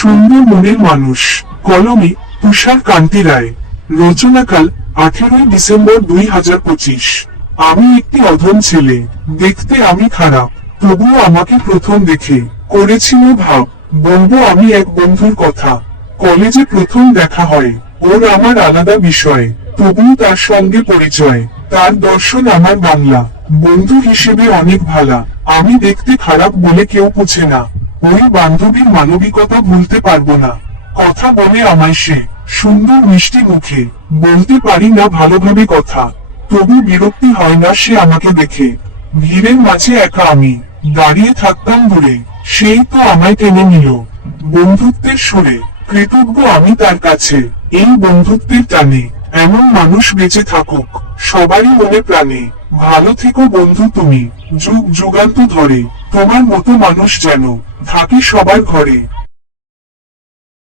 সুন্দর মনের মানুষ। কলমে তুষার কান্তি রায়। রচনাকাল 18ই ডিসেম্বর 2025। আমি একটি অধম ছেলে, দেখতে আমি খারাপ, তবুও আমাকে প্রথম দেখে করেছিল ভাব। বলবো আমি এক বন্ধুর কথা। কলেজে প্রথম দেখা হয়, ওর আমার আলাদা বিষয়, তবুও তার সঙ্গে পরিচয়। তার দর্শন আমার বাংলা, বন্ধু হিসেবে অনেক ভালা। আমি দেখতে খারাপ বলে কেউ পুছে না, ওই বান্ধবীর মানবিকতা ভুলতে পারবো না। কথা বলে আমায় সে সুন্দর মিষ্টি মুখে, বলতে পারি না ভালোভাবে কথা, তবু বিরক্তি হয় না সে আমাকে দেখে। ভিড়ের মাঝে একা আমি দাঁড়িয়ে থাকতাম দূরে, সেই তো আমায় টেনে নিল বন্ধুত্বের সুরে। কৃতজ্ঞ আমি তার কাছে এই বন্ধুত্বের টানে। এমন মানুষ বেঁচে থাকুক সবারই মনে প্রাণে। ভালো থেকো বন্ধু তুমি, যুগ যুগান্ত ধরে। তোমার মতো মানুষ যেন থাকে সবার ঘরে।